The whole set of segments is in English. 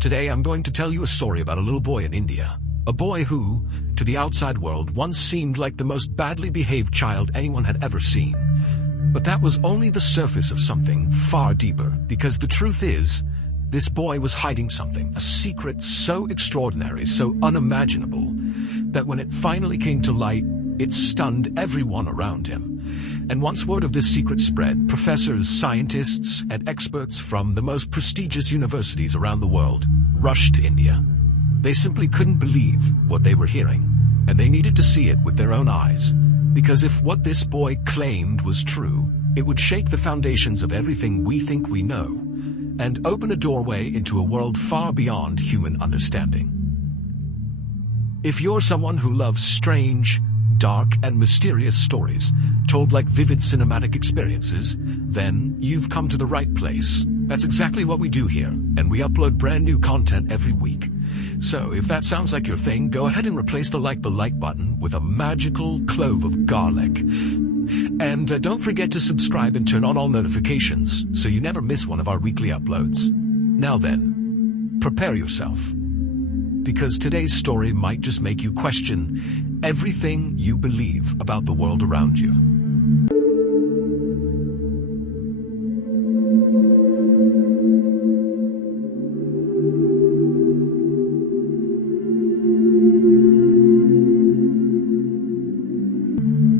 Today I'm going to tell you a story about a little boy in India. A boy who, to the outside world, once seemed like the most badly behaved child anyone had ever seen. But that was only the surface of something far deeper, because the truth is, this boy was hiding something, a secret so extraordinary, so unimaginable, that when it finally came to light, it stunned everyone around him. And once word of this secret spread, professors, scientists, and experts from the most prestigious universities around the world rushed to India. They simply couldn't believe what they were hearing, and they needed to see it with their own eyes. Because if what this boy claimed was true, it would shake the foundations of everything we think we know, and open a doorway into a world far beyond human understanding. If you're someone who loves strange, dark, and mysterious stories, told like vivid cinematic experiences, then you've come to the right place. That's exactly what we do here, and we upload brand new content every week. So if that sounds like your thing, go ahead and replace the like button with a magical clove of garlic. And don't forget to subscribe and turn on all notifications so you never miss one of our weekly uploads. Now then, prepare yourself, because today's story might just make you question everything you believe about the world around you.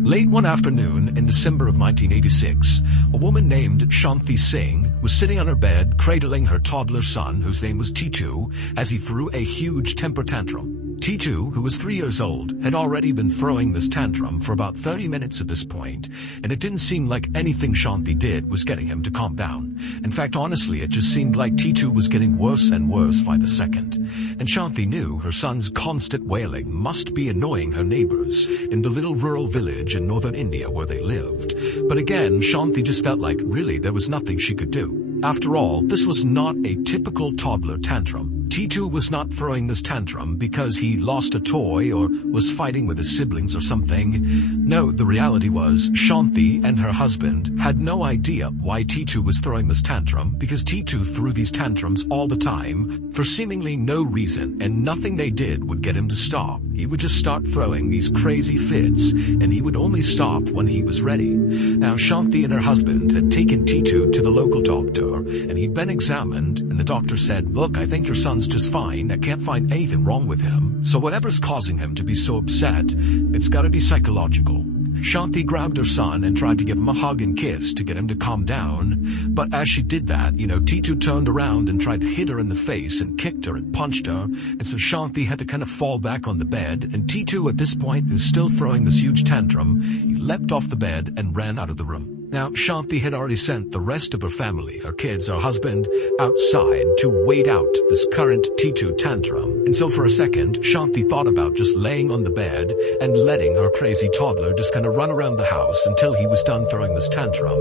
Late one afternoon in December of 1986, a woman named Shanthi Singh was sitting on her bed cradling her toddler son, whose name was Titu, as he threw a huge temper tantrum. Titu, who was 3 years old, had already been throwing this tantrum for about 30 minutes at this point, and it didn't seem like anything Shanthi did was getting him to calm down. In fact, honestly, it just seemed like Titu was getting worse and worse by the second. And Shanthi knew her son's constant wailing must be annoying her neighbors in the little rural village in northern India where they lived. But again, Shanthi just felt like really there was nothing she could do. After all, this was not a typical toddler tantrum. Titu was not throwing this tantrum because he lost a toy or was fighting with his siblings or something. No, the reality was Shanthi and her husband had no idea why Titu was throwing this tantrum, because Titu threw these tantrums all the time for seemingly no reason, and nothing they did would get him to stop. He would just start throwing these crazy fits, and he would only stop when he was ready. Now, Shanthi and her husband had taken Titu to the local doctor, and he'd been examined, and the doctor said, "Look, I think your son's just fine. I can't find anything wrong with him. So whatever's causing him to be so upset, it's gotta be psychological." Shanthi grabbed her son and tried to give him a hug and kiss to get him to calm down. But as she did that, Titu turned around and tried to hit her in the face and kicked her and punched her. And so Shanthi had to kind of fall back on the bed. And Titu at this point is still throwing this huge tantrum. He leapt off the bed and ran out of the room. Now, Shanthi had already sent the rest of her family, her kids, her husband, outside to wait out this current Titu tantrum. And so for a second, Shanthi thought about just laying on the bed and letting her crazy toddler just kind of run around the house until he was done throwing this tantrum.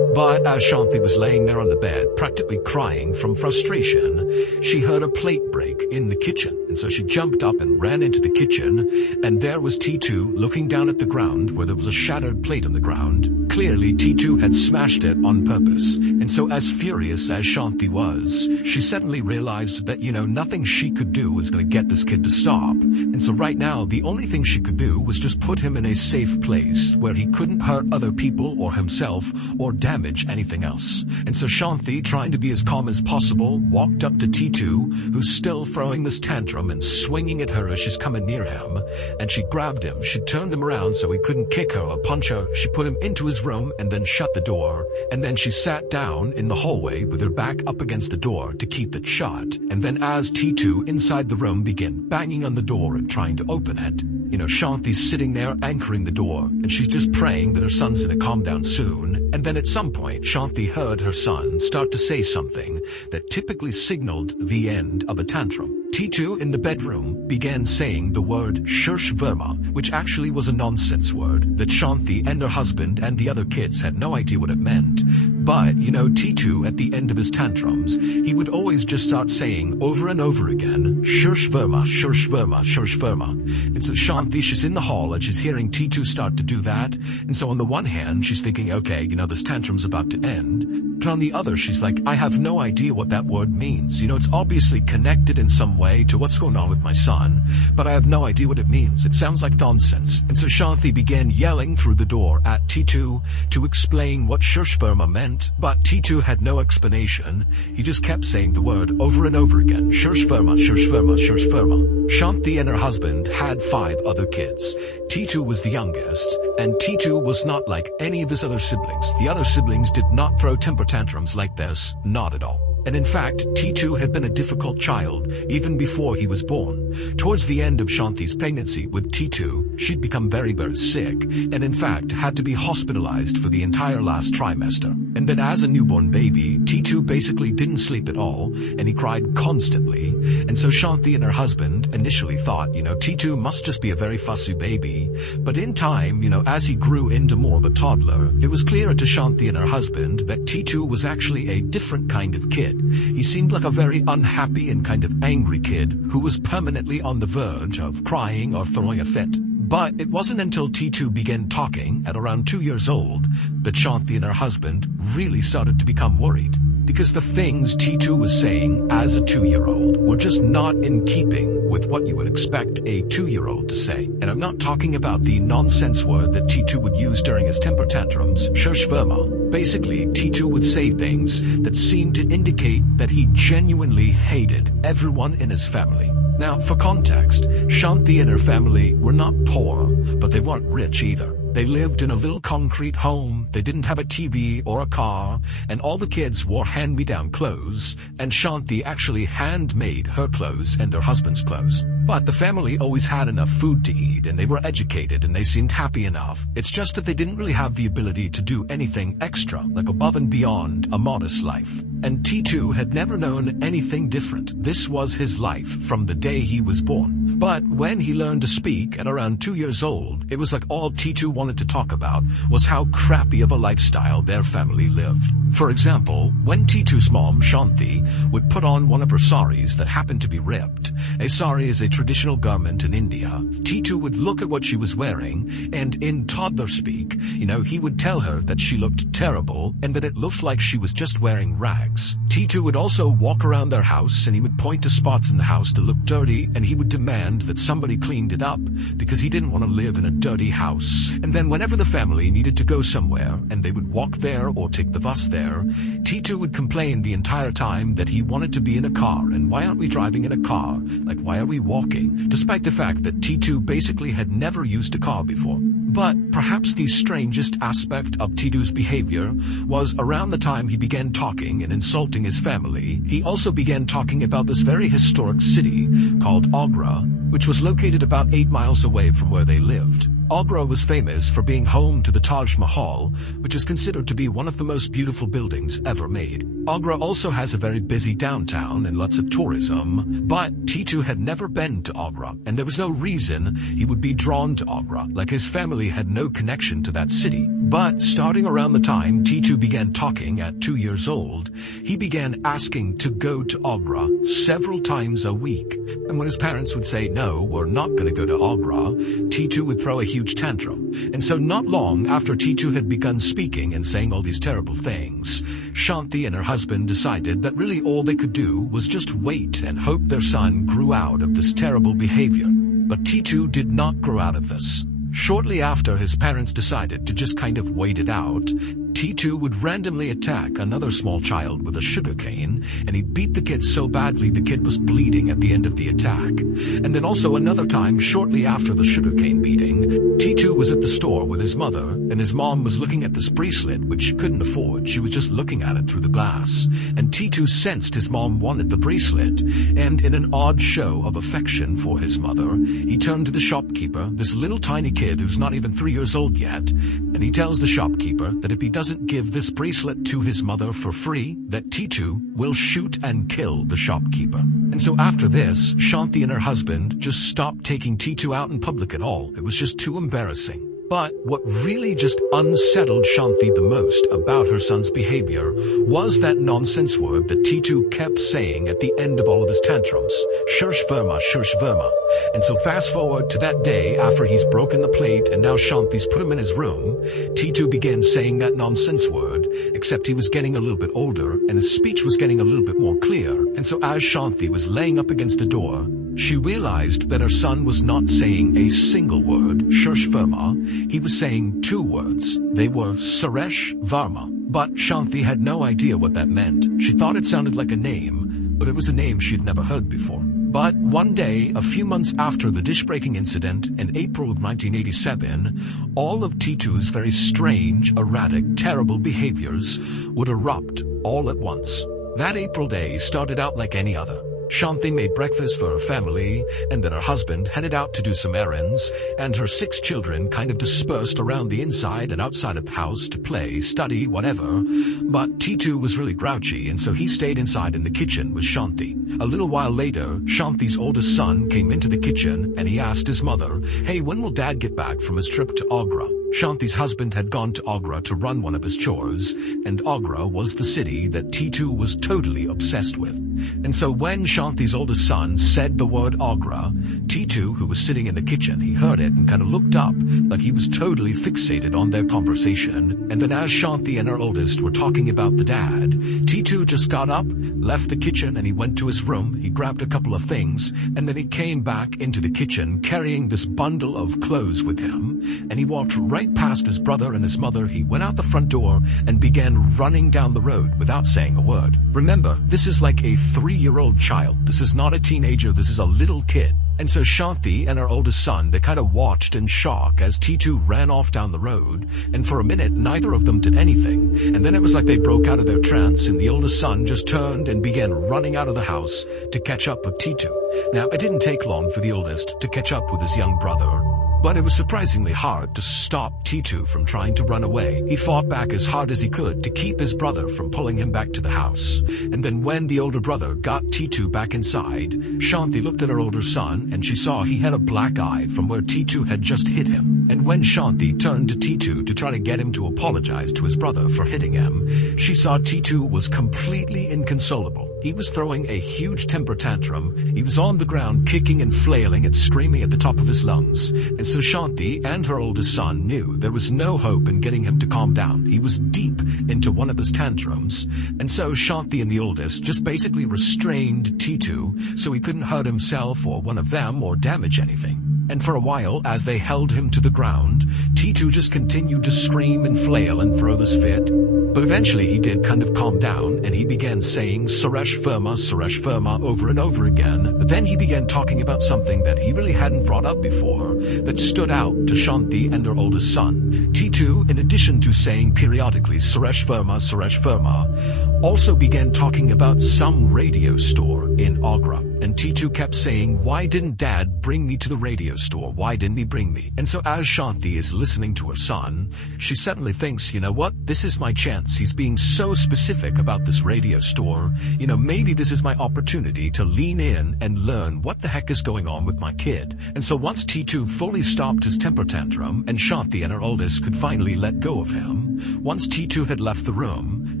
But as Shanthi was laying there on the bed, practically crying from frustration, she heard a plate break in the kitchen. And so she jumped up and ran into the kitchen, and there was Titu looking down at the ground where there was a shattered plate on the ground. Clearly, Titu had smashed it on purpose. And so as furious as Shanthi was, she suddenly realized that, nothing she could do was going to get this kid to stop. And so right now, the only thing she could do was just put him in a safe place where he couldn't hurt other people or himself or damage anything else. And so Shanthi, trying to be as calm as possible, walked up to Titu, who's still throwing this tantrum and swinging at her as she's coming near him. And she grabbed him. She turned him around so he couldn't kick her or punch her. She put him into his room and then shut the door. And then she sat down in the hallway with her back up against the door to keep it shut. And then as Titu inside the room began banging on the door and trying to open it, Shanthi's sitting there anchoring the door, and she's just praying that her son's gonna calm down soon. And then at some point, Shanthi heard her son start to say something that typically signaled the end of a tantrum. Titu in the bedroom began saying the word Shursh Verma, which actually was a nonsense word that Shanthi and her husband and the other kids had no idea what it meant. But, Titu at the end of his tantrums, he would always just start saying over and over again, Shursh Verma, Shursh Verma, Shursh Verma. And so Shanthi Shanthi, she's in the hall and she's hearing T2 start to do that. And so on the one hand, she's thinking, okay, this tantrum's about to end. But on the other, she's like, I have no idea what that word means. It's obviously connected in some way to what's going on with my son, but I have no idea what it means. It sounds like nonsense. And so Shanthi began yelling through the door at T2 to explain what Shurshverma meant, but T2 had no explanation. He just kept saying the word over and over again. Shurshverma, Shurshverma, Shurshverma. Shanthi and her husband had 5 other kids. T2 was the youngest, and T2 was not like any of his other siblings. The other siblings did not throw temper tantrums like this, not at all. And in fact, T2 had been a difficult child even before he was born. Towards the end of Shanthi's pregnancy with T2, she'd become very, very sick, and in fact had to be hospitalized for the entire last trimester. And then as a newborn baby, T2 basically didn't sleep at all, and he cried constantly. And so Shanthi and her husband initially thought, T2 must just be a very fussy baby. But in time, as he grew into more of a toddler, it was clear to Shanthi and her husband that T2 was actually a different kind of kid. He seemed like a very unhappy and kind of angry kid who was permanently on the verge of crying or throwing a fit. But it wasn't until T2 began talking at around 2 years old that Shanthi and her husband really started to become worried. Because the things T2 was saying as a 2-year-old were just not in keeping with what you would expect a 2-year-old to say. And I'm not talking about the nonsense word that T2 would use during his temper tantrums, Shurshverma. Basically, T2 would say things that seemed to indicate that he genuinely hated everyone in his family. Now, for context, Shanthi and her family were not poor, but they weren't rich either. They lived in a little concrete home, they didn't have a TV or a car, and all the kids wore hand-me-down clothes, and Shanthi actually handmade her clothes and her husband's clothes. But the family always had enough food to eat, and they were educated, and they seemed happy enough. It's just that they didn't really have the ability to do anything extra, like above and beyond a modest life. And T2 had never known anything different. This was his life from the day he was born. But when he learned to speak at around 2 years old, it was like all T2 wanted to talk about was how crappy of a lifestyle their family lived. For example, when T2's mom, Shanthi, would put on one of her saris that happened to be ripped. A sari is a traditional garment in India. T2 would look at what she was wearing, and in toddler speak, he would tell her that she looked terrible and that it looked like she was just wearing rags. T2 would also walk around their house, and he would point to spots in the house that looked dirty, and he would demand that somebody cleaned it up because he didn't want to live in a dirty house. And then whenever the family needed to go somewhere, and they would walk there or take the bus there, T2 would complain the entire time that he wanted to be in a car, and why aren't we driving in a car? Like, why are we walking? Despite the fact that T2 basically had never used a car before. But perhaps the strangest aspect of T2's behavior was around the time he began talking and insulting his family, he also began talking about this very historic city called Agra, which was located about 8 miles away from where they lived. Agra was famous for being home to the Taj Mahal, which is considered to be one of the most beautiful buildings ever made. Agra also has a very busy downtown and lots of tourism, but T2 had never been to Agra, and there was no reason he would be drawn to Agra, like his family had no connection to that city. But starting around the time T2 began talking at 2 years old, he began asking to go to Agra several times a week. And when his parents would say, no, we're not going to go to Agra, T2 would throw a huge tantrum. And so not long after T2 had begun speaking and saying all these terrible things, Shanthi and her husband decided that really all they could do was just wait and hope their son grew out of this terrible behavior. But T2 did not grow out of this. Shortly after his parents decided to just kind of wait it out, T2 would randomly attack another small child with a sugarcane, and he beat the kid so badly the kid was bleeding at the end of the attack. And then also another time, shortly after the sugarcane beating, T2 was at the store with his mother, and his mom was looking at this bracelet, which she couldn't afford. She was just looking at it through the glass. And T2 sensed his mom wanted the bracelet, and in an odd show of affection for his mother, he turned to the shopkeeper, this little tiny kid who's not even 3 years old yet, and he tells the shopkeeper that if he doesn't give this bracelet to his mother for free, that T2 will shoot and kill the shopkeeper. And so after this, Shanthi and her husband just stopped taking T2 out in public at all. It was just too embarrassing. But what really just unsettled Shanti the most about her son's behavior was that nonsense word that Titu kept saying at the end of all of his tantrums. Shursh Verma. And so fast forward to that day after he's broken the plate and now Shanti's put him in his room, Titu began saying that nonsense word, except he was getting a little bit older and his speech was getting a little bit more clear. And so as Shanti was laying up against the door, she realized that her son was not saying a single word, Shursh Verma. He was saying two words. They were Suresh Varma. But Shanti had no idea what that meant. She thought it sounded like a name, but it was a name she'd never heard before. But one day, a few months after the dish-breaking incident in April of 1987, all of Titu's very strange, erratic, terrible behaviors would erupt all at once. That April day started out like any other. Shanti made breakfast for her family, and then her husband headed out to do some errands, and her 6 children kind of dispersed around the inside and outside of the house to play, study, whatever. But Titu was really grouchy, and so he stayed inside in the kitchen with Shanti. A little while later, Shanti's oldest son came into the kitchen, and he asked his mother, "Hey, when will Dad get back from his trip to Agra?" Shanti's husband had gone to Agra to run one of his chores, and Agra was the city that Titu was totally obsessed with. And so when Shanti's oldest son said the word Agra, Titu, who was sitting in the kitchen, he heard it and kind of looked up like he was totally fixated on their conversation. And then as Shanti and her oldest were talking about the dad, Titu just got up, left the kitchen, and he went to his room. He grabbed a couple of things, and then he came back into the kitchen carrying this bundle of clothes with him, and he walked right past his brother and his mother. He went out the front door and began running down the road without saying a word. Remember, this is like a 3-year-old child. This is not a teenager. This is a little kid. And so Shanti and her oldest son, they kind of watched in shock as Titu ran off down the road, and for a minute, neither of them did anything. And then it was like they broke out of their trance, and the oldest son just turned and began running out of the house to catch up with Titu. Now, it didn't take long for the oldest to catch up with his young brother, but it was surprisingly hard to stop Titu from trying to run away. He fought back as hard as he could to keep his brother from pulling him back to the house. And then when the older brother got Titu back inside, Shanti looked at her older son and she saw he had a black eye from where Titu had just hit him. And when Shanti turned to Titu to try to get him to apologize to his brother for hitting him, she saw Titu was completely inconsolable. He was throwing a huge temper tantrum. He was on the ground kicking and flailing and screaming at the top of his lungs. And so Shanti and her oldest son knew there was no hope in getting him to calm down. He was deep into one of his tantrums. And so Shanti and the oldest just basically restrained Titu so he couldn't hurt himself or one of them or damage anything. And for a while, as they held him to the ground, Titu just continued to scream and flail and throw this fit. But eventually he did kind of calm down, and he began saying Suresh Verma over and over again. But then he began talking about something that he really hadn't brought up before that stood out to Shanti and her oldest son. Titu, in addition to saying periodically Suresh Verma, also began talking about some radio store in Agra. And Titu kept saying, "Why didn't Dad bring me to the radio store? Why didn't he bring me?" And so as Shanti is listening to her son, she suddenly thinks, you know what, this is my chance. He's being so specific about this radio store. You know, maybe this is my opportunity to lean in and learn what the heck is going on with my kid. And so once Titu fully stopped his temper tantrum and Shanti and her oldest could finally let go of him, once Titu had left the room,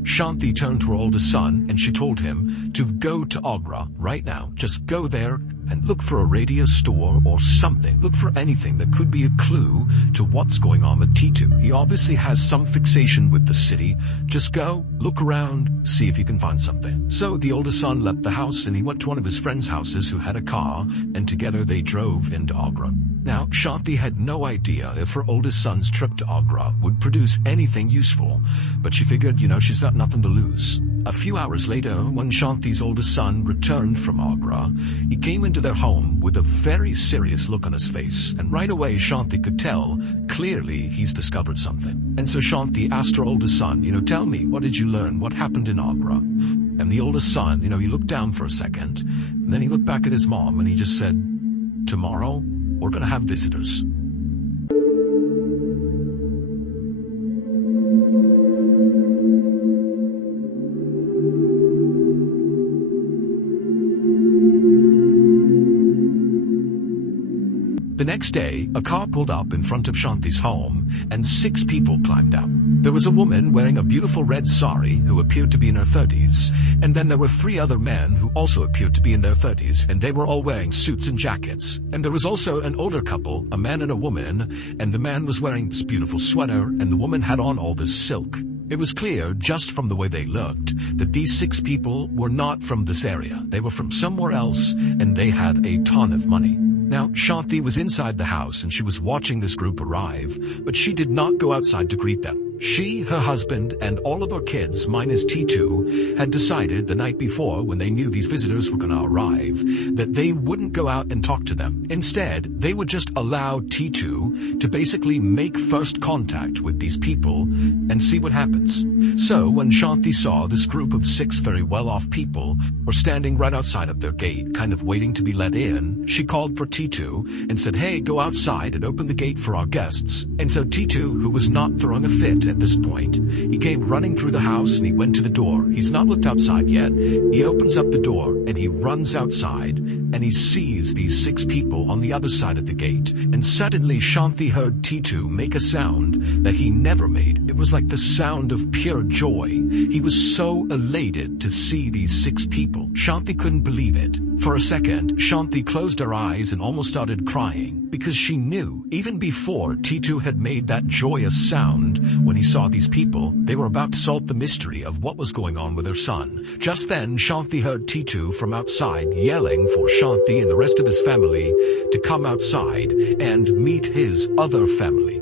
Shanti turned to her oldest son and she told him to go to Agra right now. Just go there and look for a radio store or something. Look for anything that could be a clue to what's going on with Titu. He obviously has some fixation with the city. Just go, look around, see if you can find something. So the oldest son left the house and he went to one of his friends' houses who had a car, and together they drove into Agra. Now, Shanti had no idea if her oldest son's trip to Agra would produce anything useful, but she figured, she's got nothing to lose. A few hours later, when Shanti's oldest son returned from Agra, he came into their home with a very serious look on his face, and right away Shanti could tell, clearly he's discovered something. And so Shanti asked her oldest son, tell me, what did you learn? What happened in Agra? And the oldest son, he looked down for a second, and then he looked back at his mom and he just said, "Tomorrow, we're gonna have visitors." The next day, a car pulled up in front of Shanti's home, and 6 people climbed out. There was a woman wearing a beautiful red sari who appeared to be in her 30s, and then there were 3 other men who also appeared to be in their 30s, and they were all wearing suits and jackets. And there was also an older couple, a man and a woman, and the man was wearing this beautiful sweater, and the woman had on all this silk. It was clear, just from the way they looked, that these 6 people were not from this area. They were from somewhere else, and they had a ton of money. Now, Shanti was inside the house and she was watching this group arrive, but she did not go outside to greet them. She, her husband, and all of her kids, minus T2, had decided the night before, when they knew these visitors were going to arrive, that they wouldn't go out and talk to them. Instead, they would just allow T2 to basically make first contact with these people and see what happens. So, when Shanti saw this group of 6 very well-off people were standing right outside of their gate, kind of waiting to be let in, she called for T2 and said, "Hey, go outside and open the gate for our guests." And so T2, who was not throwing a fit at this point, he came running through the house and he went to the door. He's not looked outside yet. He opens up the door and he runs outside and he sees these 6 people on the other side of the gate. And suddenly Shanti heard T2 make a sound that he never made. It was like the sound of pure joy. He was so elated to see these 6 people. Shanti couldn't believe it. For a second, Shanti closed her eyes and almost started crying, because she knew, even before T2 had made that joyous sound, when he saw these people, they were about to solve the mystery of what was going on with her son. Just then, Shanti heard T2 from outside yelling for Shanti and the rest of his family to come outside and meet his other family.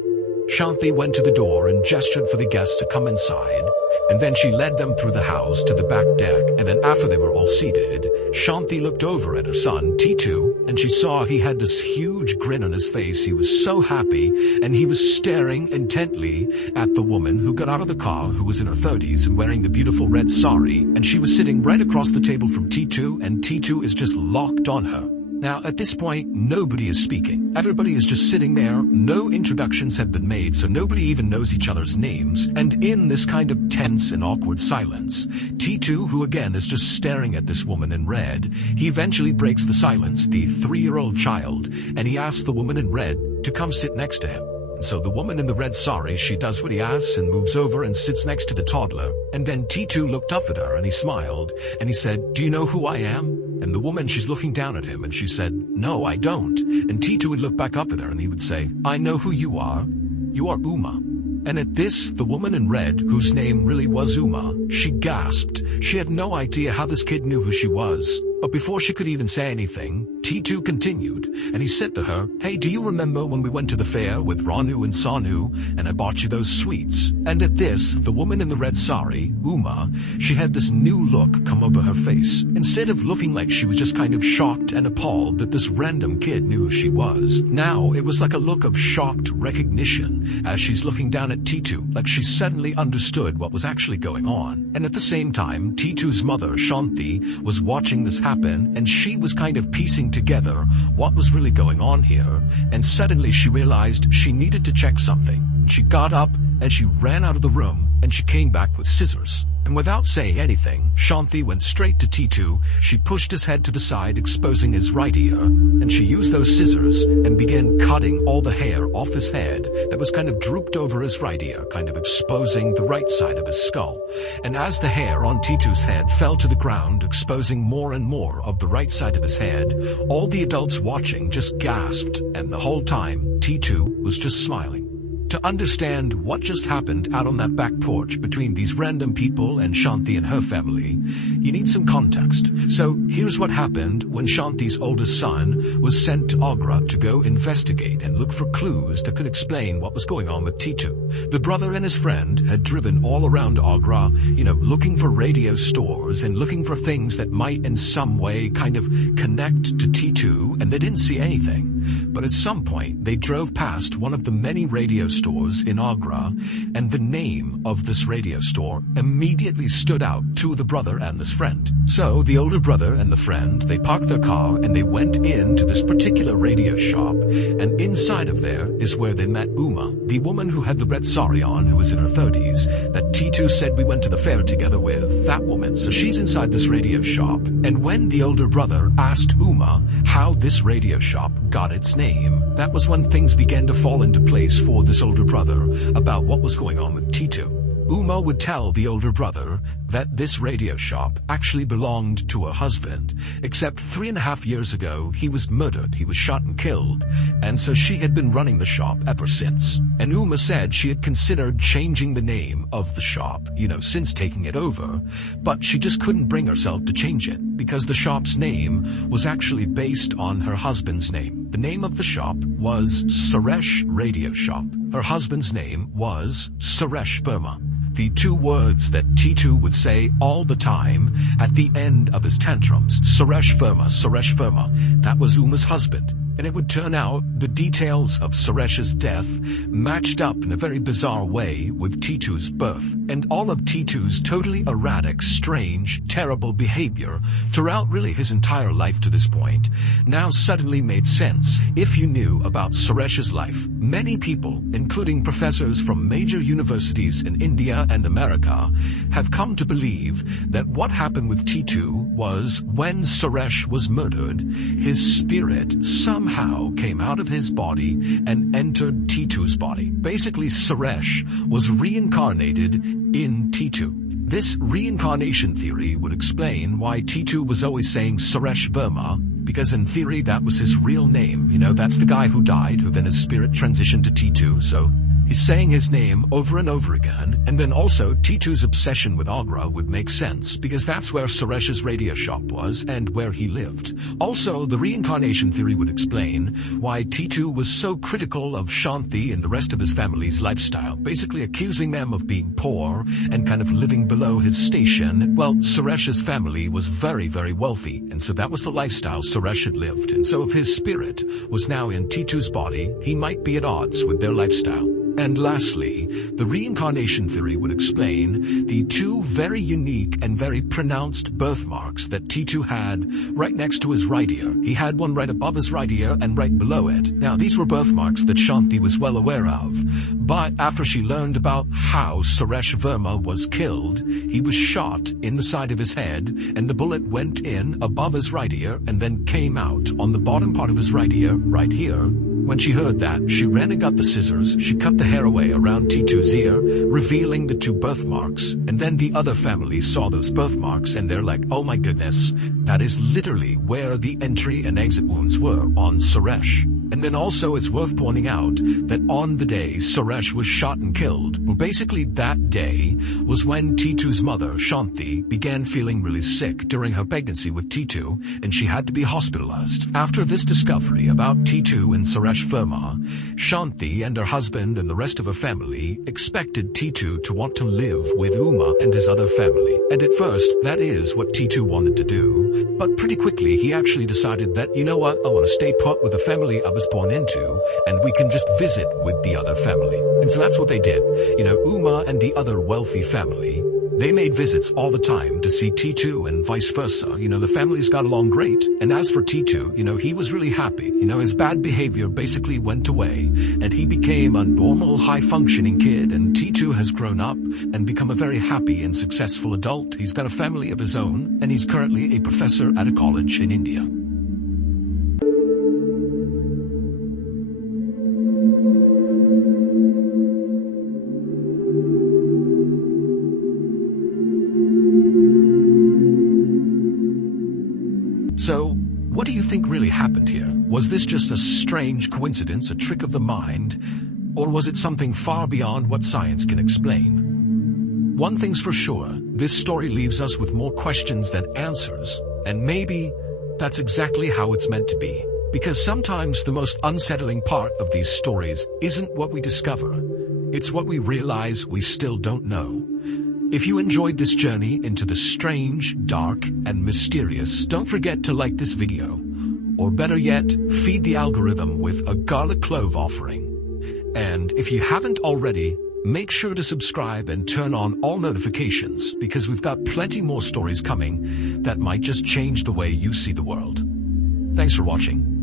Shanti went to the door and gestured for the guests to come inside, and then she led them through the house to the back deck, and then after they were all seated, Shanti looked over at her son, T2, and she saw he had this huge grin on his face. He was so happy, and he was staring intently at the woman who got out of the car, who was in her 30s and wearing the beautiful red sari, and she was sitting right across the table from T2, and T2 is just locked on her. Now, at this point, nobody is speaking. Everybody is just sitting there. No introductions have been made, so nobody even knows each other's names. And in this kind of tense and awkward silence, T2, who again is just staring at this woman in red, he eventually breaks the silence, the 3-year-old child, and he asks the woman in red to come sit next to him. So the woman in the red sari, she does what he asks and moves over and sits next to the toddler. And then T2 looked up at her and he smiled and he said, "Do you know who I am?" And the woman, she's looking down at him and she said, "No, I don't." And T2 would look back up at her and he would say, "I know who you are. You are Uma." And at this, the woman in red, whose name really was Uma, she gasped. She had no idea how this kid knew who she was. But before she could even say anything, T2 continued, and he said to her, "Hey, do you remember when we went to the fair with Ranu and Sanu, and I bought you those sweets?" And at this, the woman in the red sari, Uma, she had this new look come over her face. Instead of looking like she was just kind of shocked and appalled that this random kid knew who she was, now it was like a look of shocked recognition as she's looking down at T2, like she suddenly understood what was actually going on. And at the same time, T2's mother, Shanti, was watching this happen, and she was kind of piecing together what was really going on here, and suddenly she realized she needed to check something. She got up and she ran out of the room, and she came back with scissors. And without saying anything, Shanti went straight to T2. She pushed his head to the side, exposing his right ear, and she used those scissors and began cutting all the hair off his head that was kind of drooped over his right ear, kind of exposing the right side of his skull. And as the hair on T2's head fell to the ground, exposing more and more of the right side of his head, all the adults watching just gasped, and the whole time, T2 was just smiling. To understand what just happened out on that back porch between these random people and Shanti and her family, you need some context. So here's what happened when Shanti's oldest son was sent to Agra to go investigate and look for clues that could explain what was going on with T2. The brother and his friend had driven all around Agra, looking for radio stores and looking for things that might in some way kind of connect to T2, and they didn't see anything. But at some point, they drove past one of the many radio stores in Agra, and the name of this radio store immediately stood out to the brother and this friend. So the older brother and the friend, they parked their car and they went into this particular radio shop, and inside of there is where they met Uma, the woman who had the red sari on, who was in her 30s, that T2 said we went to the fair together with, that woman. So she's inside this radio shop, and when the older brother asked Uma how this radio shop got its name, name, that was when things began to fall into place for this older brother about what was going on with Titu. Uma would tell the older brother that this radio shop actually belonged to her husband, except 3.5 years ago he was murdered, he was shot and killed, and so she had been running the shop ever since. And Uma said she had considered changing the name of the shop, since taking it over, but she just couldn't bring herself to change it, because the shop's name was actually based on her husband's name. The name of the shop was Suresh Radio Shop. Her husband's name was Suresh Verma. The two words that Titu would say all the time at the end of his tantrums, Suresh Verma, that was Uma's husband. And it would turn out the details of Suresh's death matched up in a very bizarre way with Titu's birth, and all of Titu's totally erratic, strange, terrible behavior throughout really his entire life to this point now suddenly made sense if you knew about Suresh's life. Many people, including professors from major universities in India and America, have come to believe that what happened with Titu was when Suresh was murdered, his spirit somehow came out of his body and entered Titu's body. Basically, Suresh was reincarnated in Titu. This reincarnation theory would explain why Titu was always saying Suresh Verma, because in theory that was his real name. That's the guy who died, who then his spirit transitioned to Titu, so he's saying his name over and over again. And then also, Titu's obsession with Agra would make sense, because that's where Suresh's radio shop was and where he lived. Also, the reincarnation theory would explain why Titu was so critical of Shanti and the rest of his family's lifestyle, basically accusing them of being poor and kind of living below his station. Well, Suresh's family was very, very wealthy, and so that was the lifestyle Suresh had lived. And so if his spirit was now in Titu's body, he might be at odds with their lifestyle. And lastly, the reincarnation theory would explain the two very unique and very pronounced birthmarks that Titu had right next to his right ear. He had one right above his right ear and right below it. Now, these were birthmarks that Shanti was well aware of, but after she learned about how Suresh Verma was killed, he was shot in the side of his head, and the bullet went in above his right ear and then came out on the bottom part of his right ear, right here. When she heard that, she ran and got the scissors, she cut the hair away around Titu's ear, revealing the two birthmarks, and then the other families saw those birthmarks and they're like, oh my goodness, that is literally where the entry and exit wounds were on Suresh. And then also it's worth pointing out that on the day Suresh was shot and killed, well, basically that day was when Titu's mother, Shanti, began feeling really sick during her pregnancy with Titu, and she had to be hospitalized. After this discovery about Titu and Suresh Verma, Shanti and her husband and the rest of her family expected Titu to want to live with Uma and his other family. And at first, that is what Titu wanted to do, but pretty quickly he actually decided that, you know what, I want to stay put with the family I was born into, and we can just visit with the other family. And so that's what they did. Uma and the other wealthy family, they made visits all the time to see Titu and vice versa. The families got along great. And as for Titu, he was really happy. His bad behavior basically went away, and he became a normal, high-functioning kid, and Titu has grown up and become a very happy and successful adult. He's got a family of his own, and he's currently a professor at a college in India. So, what do you think really happened here? Was this just a strange coincidence, a trick of the mind, or was it something far beyond what science can explain? One thing's for sure, this story leaves us with more questions than answers, and maybe that's exactly how it's meant to be. Because sometimes the most unsettling part of these stories isn't what we discover, it's what we realize we still don't know. If you enjoyed this journey into the strange, dark, and mysterious, don't forget to like this video. Or better yet, feed the algorithm with a garlic clove offering. And if you haven't already, make sure to subscribe and turn on all notifications, because we've got plenty more stories coming that might just change the way you see the world. Thanks for watching.